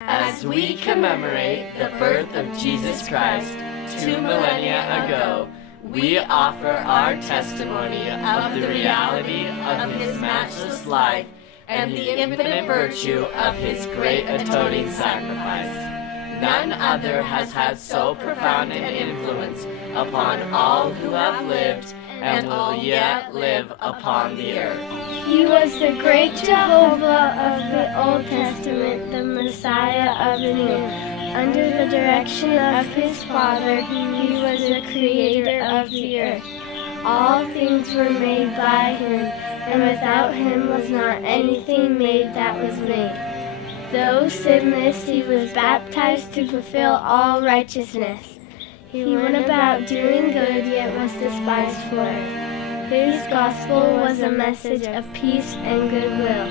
As we commemorate the birth of Jesus Christ 2 millennia ago, we offer our testimony of the reality of His matchless life and the infinite virtue of His great atoning sacrifice. None other has had so profound an influence upon all who have lived and will yet live upon the earth. He was the Great Jehovah of the Old Testament, the Messiah of the New. Under the direction of His Father, He was the creator of the earth. All things were made by Him, and without Him was not anything made that was made. Though sinless, He was baptized to fulfill all righteousness. He went about doing good, yet was despised for it. His gospel was a message of peace and goodwill.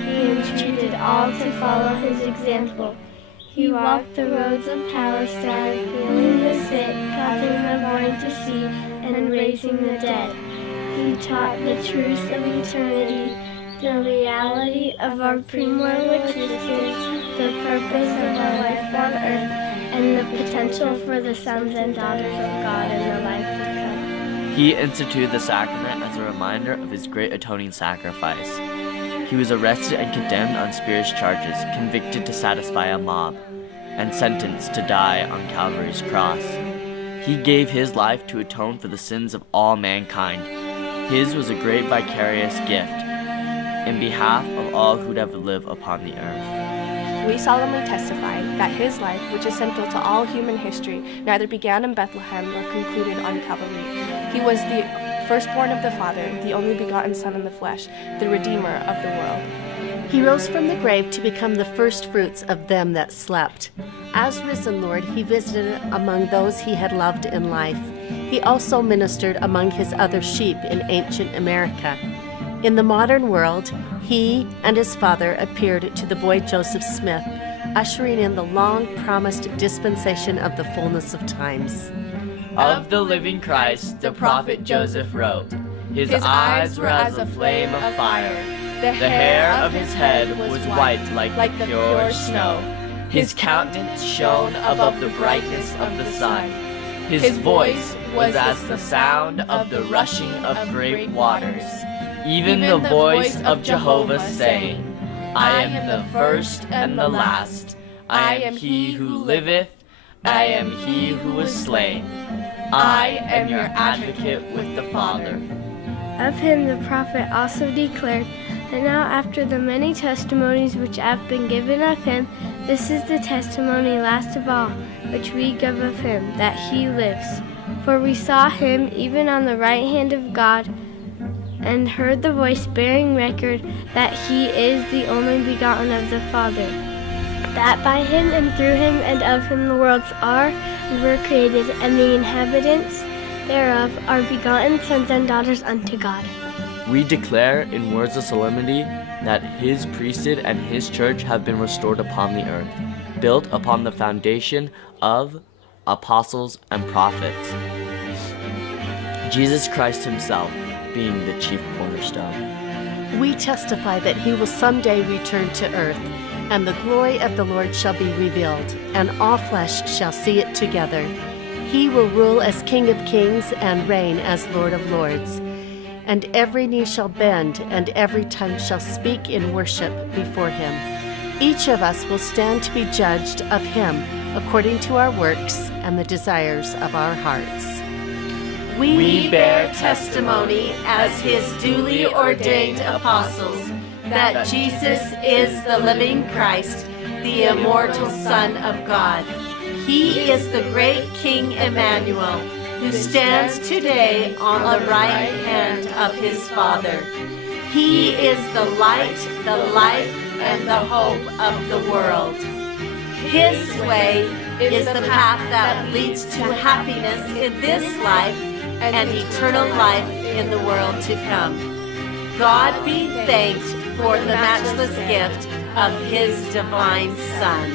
He entreated all to follow His example. He walked the roads of Palestine, healing the sick, causing the blind to see, and raising the dead. He taught the truths of eternity, the reality of our premortal existence, the purpose of our life on earth, and the potential for the sons and daughters of God in the life to come. He instituted the sacrament as a reminder of His great atoning sacrifice. He was arrested and condemned on spurious charges, convicted to satisfy a mob, and sentenced to die on Calvary's cross. He gave His life to atone for the sins of all mankind. His was a great vicarious gift in behalf of all who'd ever live upon the earth. We solemnly testify that His life, which is central to all human history, neither began in Bethlehem nor concluded on Calvary. He was the firstborn of the Father, the only begotten Son in the flesh, the Redeemer of the world. He rose from the grave to become the first fruits of them that slept. As risen Lord, He visited among those He had loved in life. He also ministered among His other sheep in ancient America. In the modern world, He and His Father appeared to the boy Joseph Smith, ushering in the long-promised dispensation of the fullness of times. Of the living Christ, the prophet Joseph wrote, His eyes were as a flame of fire. The hair of His head was white like the pure snow. His countenance shone above the brightness of the sun. His voice was as the sound of the rushing of great waters. Even the voice of Jehovah saying, I am the first and the last. I am He who liveth. I am He who was slain. I am your advocate with the Father. Of Him the prophet also declared, And now after the many testimonies which have been given of Him, this is the testimony last of all, which we give of Him, that He lives. For we saw Him even on the right hand of God, and heard the voice bearing record that He is the only begotten of the Father, that by Him and through Him and of Him the worlds are and were created, and the inhabitants thereof are begotten sons and daughters unto God. We declare in words of solemnity that His priesthood and His church have been restored upon the earth, built upon the foundation of apostles and prophets, Jesus Christ Himself being the chief cornerstone. We testify that He will someday return to earth, and the glory of the Lord shall be revealed, and all flesh shall see it together. He will rule as King of kings and reign as Lord of lords. And every knee shall bend, and every tongue shall speak in worship before Him. Each of us will stand to be judged of Him according to our works and the desires of our hearts. We bear testimony as His duly ordained apostles that Jesus is the living Christ, the immortal Son of God. He is the great King Emmanuel, who stands today on the right hand of His Father. He is the light, the life, and the hope of the world. His way is the path that leads to happiness in this life and eternal life in the world to come. God be thanked for the matchless gift of His divine Son.